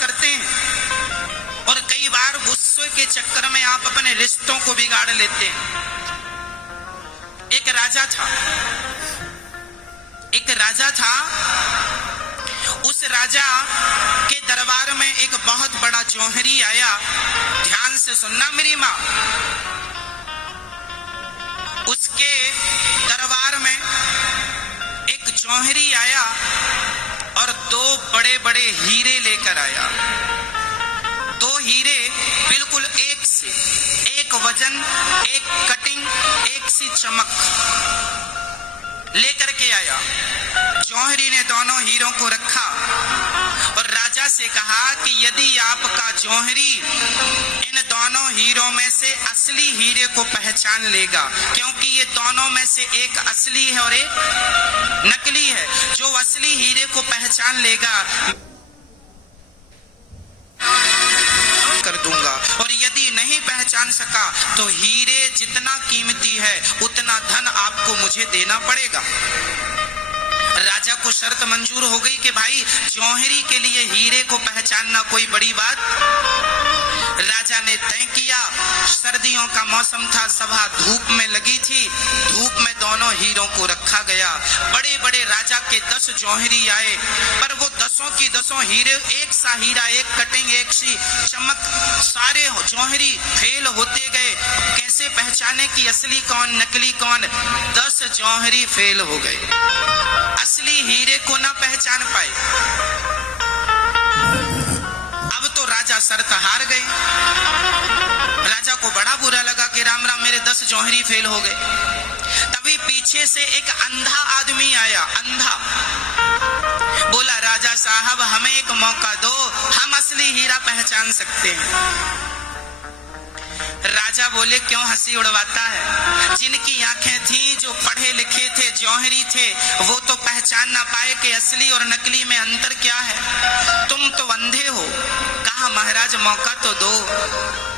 करते हैं और कई बार गुस्से के चक्कर में आप अपने रिश्तों को बिगाड़ लेते हैं। एक राजा था, उस राजा के दरबार में एक बहुत बड़ा जौहरी आया। ध्यान से सुनना मेरी माँ। उसके दरबार में एक जौहरी आया और दो बड़े बड़े हीरे लेकर आया। दो हीरे बिल्कुल एक से, एक वजन, एक कटिंग, एक सी चमक लेकर के आया। जौहरी ने दोनों हीरों को रखा और राजा से कहा कि यदि आपका जौहरी इन दोनों हीरों में से असली हीरे को पहचान लेगा, क्योंकि ये दोनों में से एक असली है और एक नकली है, जो असली हीरे को पहचान लेगा कर दूंगा, और यदि नहीं पहचान सका तो हीरे जितना कीमती है उतना धन आपको मुझे देना पड़ेगा। राजा को शर्त मंजूर हो गई कि भाई जौहरी के लिए हीरे को पहचानना कोई बड़ी बात। राजा ने तय किया। सर्दियों का मौसम था, सभा धूप में लगी थी। धूप में दोनों हीरों को रखा गया। बड़े बड़े राजा के 10 जौहरी आए, पर वो 10 की 10 हीरे, एक सा हीरा, एक कटिंग, एक सी चमक, सारे जौहरी फेल होते गए। कैसे पहचाने कि असली कौन नकली कौन? 10 जौहरी फेल हो गए, असली हीरे को ना पहचान पाए। अब तो राजा शर्त हार गए। राजा को बड़ा बुरा लगा कि राम राम, मेरे 10 जौहरी फेल हो गए। तभी पीछे से एक अंधा आदमी आया। अंधा बोला, राजा साहब हमें एक मौका दो, हम असली हीरा पहचान सकते हैं। राजा बोले, क्यों हंसी उड़वाता है? जिनकी आंखें थी, जो पढ़े लिखे थे, जौहरी थे, वो तो पहचान ना पाए कि असली और नकली में अंतर क्या है। तुम तो अंधे हो। कहा, महाराज मौका तो दो।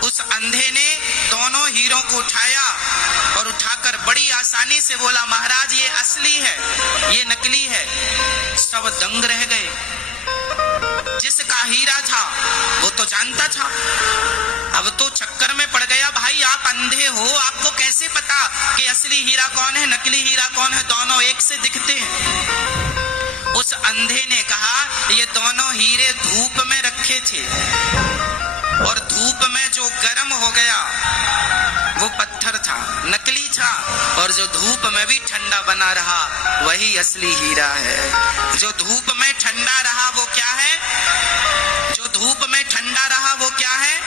उस अंधे ने दोनों हीरों को उठाया और उठाकर बड़ी आसानी से बोला, महाराज ये असली है, ये नकली है। सब दंग रह गए। जिसका हीरा था वो तो जानता था, अब तो चक्कर में पड़ गया। भाई आप अंधे हो, आपको कैसे पता कि असली हीरा कौन है, नकली हीरा कौन है? दोनों एक से दिखते हैं। उस अंधे ने कहा, ये दोनों हीरे धूप में रखे थे और धूप में जो गर्म हो गया वो पत्थर था, नकली था, और जो धूप में भी ठंडा बना रहा वही असली हीरा है। जो धूप में ठंडा रहा वो क्या है? जो धूप में ठंडा रहा वो क्या है?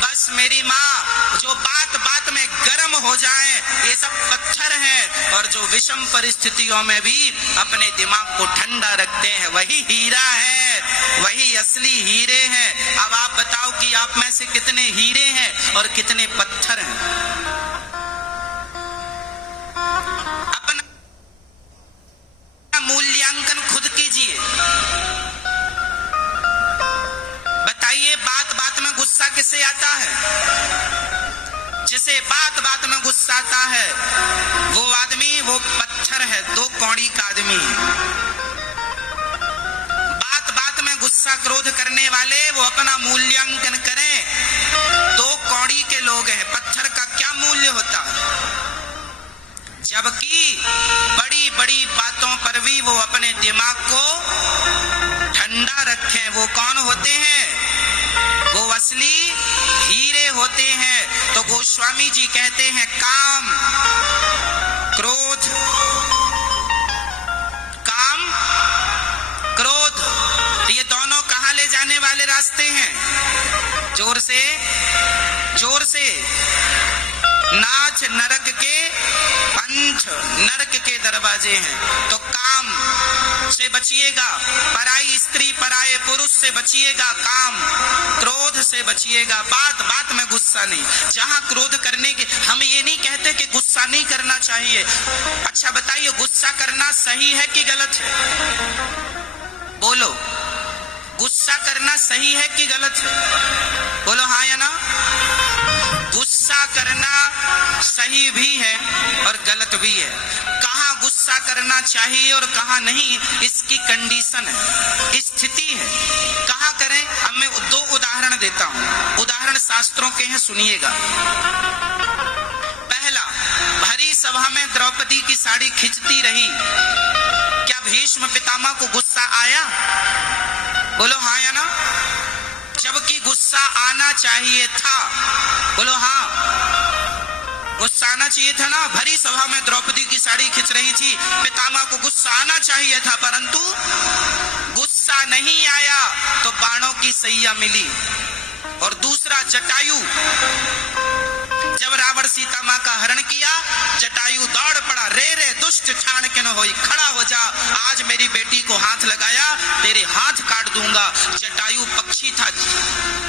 बस मेरी माँ, जो बात बात में गर्म हो जाए, ये सब पत्थर हैं, और जो विषम परिस्थितियों में भी अपने दिमाग को ठंडा रखते हैं वही हीरा है, वही असली हीरे हैं। अब आप बताओ कि आप में से कितने हीरे हैं और कितने पत्थर हैं? अपना मूल्यांकन खुद कीजिए। बताइए, बात बात में गुस्सा किससे आता है? जिसे बात बात में गुस्सा आता है वो आदमी, वो पत्थर है, 2 कौड़ी का आदमी। बात बात में गुस्सा क्रोध करने वाले वो अपना मूल्यांकन करें, 2 कौड़ी के लोग हैं। पत्थर का क्या मूल्य होता है? जबकि बड़ी बड़ी बातों पर भी वो अपने दिमाग को ठंडा रखें, वो कौन होते हैं? वो असली हीरे होते हैं। तो गोस्वामी जी कहते हैं, काम, क्रोध, काम, क्रोध, ये दोनों कहाँ ले जाने वाले रास्ते हैं? जोर से, जोर से। नाच नरक के पंथ, नरक के दरवाजे हैं। तो काम से बचिएगा, पराई स्त्री पराये पुरुष से बचिएगा, काम, क्रोध से बचिएगा। बात बात में गुस्सा नहीं। जहां क्रोध करने के, हम ये नहीं कहते कि गुस्सा नहीं करना चाहिए। अच्छा बताइए, गुस्सा करना सही है कि गलत है? बोलो, गुस्सा करना सही है कि गलत है? बोलो हाँ या ना। गुस्सा करना सही भी है और गलत भी है। कहाँ गुस्सा करना चाहिए और कहाँ नहीं, इसकी कंडीशन है, स्थिति है। कहाँ करें? अब देता हूं। उदाहरण शास्त्रों के हैं, सुनिएगा। पहला, भरी सभा में द्रौपदी की साड़ी खींचती रही, क्या भीष्म पितामह को गुस्सा आया? बोलो हाँ या ना? जबकि गुस्सा आना चाहिए था। बोलो हाँ, गुस्सा आना चाहिए था ना। भरी सभा में द्रौपदी की साड़ी खींच रही थी, पितामह को गुस्सा आना चाहिए था, परंतु गुस्सा नहीं आया तो बाणों की सैया मिली। और दूसरा, जटायु, जब रावण सीता मां का हरण किया, जटायु दौड़ पड़ा, रे रे दुष्ट ठान के न होई, खड़ा हो जा, आज मेरी बेटी को हाथ लगाया, तेरे हाथ काट दूंगा। जटायु पक्षी था,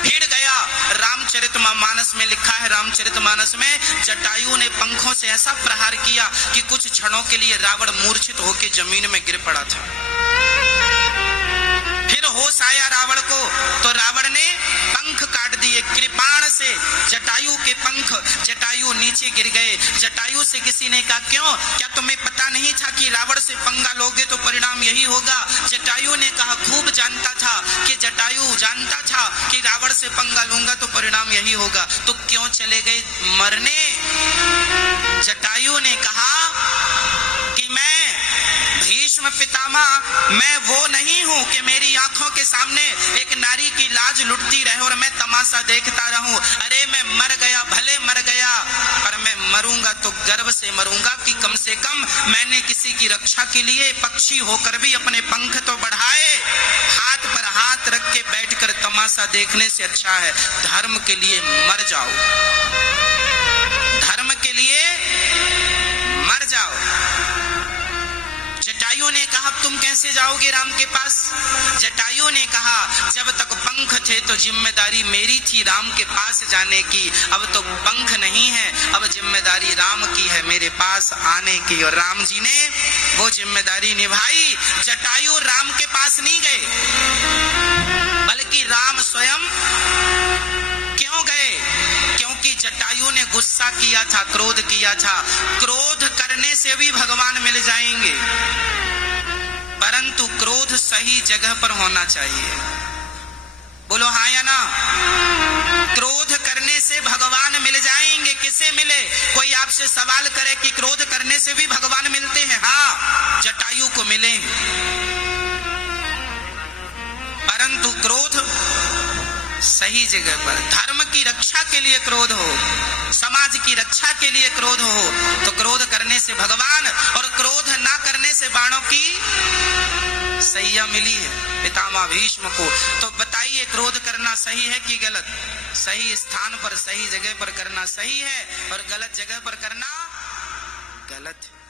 भिड़ गया। रामचरितमानस में लिखा है, रामचरितमानस में जटायु ने पंखों से ऐसा प्रहार किया कि कुछ क्षणों के लिए रावण मूर्छित होकर जमीन में गिर पड़ा था। फिर होश आया रावण को, तो रावण ने पंख काट दिए कृपाण से, जटायु के पंख। जटायु नीचे गिर गए। जटायु से किसी ने कहा, क्यों, क्या तुम्हें पता नहीं था कि रावण से पंगा लोगे तो परिणाम यही होगा? जटायु ने कहा, खूब जानता था कि जटायु जानता था कि रावण से पंगा लूंगा तो परिणाम यही होगा, तो क्यों चले गए मरने? जटायु ने कहा कि मैं भीष्म पितामह, मैं वो नहीं हूं कि मेरी आंखों के सामने एक नारी की लाज लुटती रहे और मैं तमाशा देखता रहूं। अरे मैं मर गया, भले मर गया, पर मैं मरूंगा तो गर्व से मरूंगा कि कम से कम मैंने किसी की रक्षा के लिए पक्षी होकर भी अपने पंख तो बढ़ाए। हाथ पर हाथ रख के बैठकर तमाशा देखने से अच्छा है धर्म के लिए मर जाओ, धर्म के लिए मर जाओ। जटायु ने कहा, तुम कैसे जाओगे राम के पास? जटायु ने कहा, जब तक पंख थे तो जिम्मेदारी मेरी थी राम के पास जाने की, अब तो पंख नहीं है, अब जिम्मेदारी राम की है मेरे पास आने की। और राम जी ने वो जिम्मेदारी निभाई। जटायु राम के पास नहीं गए, बल्कि राम स्वयं क्यों गए? क्योंकि जटायु ने गुस्सा किया था, क्रोध किया था। क्रोध करने से भी भगवान मिल जाएंगे, परंतु क्रोध सही जगह पर होना चाहिए। बोलो हाँ या ना? क्रोध करने से भगवान मिल जाएंगे। किसे मिले? कोई आपसे सवाल करे कि क्रोध करने से भी भगवान मिलते हैं? हाँ, जटायु को मिले, परंतु क्रोध सही जगह पर। धर्म की रक्षा के लिए क्रोध हो, समाज की रक्षा के लिए क्रोध हो, तो क्रोध करने से भगवान, और क्रोध ना करने से बाणों की सैया मिली है पितामह भीष्म को। तो बताइए, क्रोध करना सही है कि गलत? सही स्थान पर, सही जगह पर करना सही है, और गलत जगह पर करना गलत है।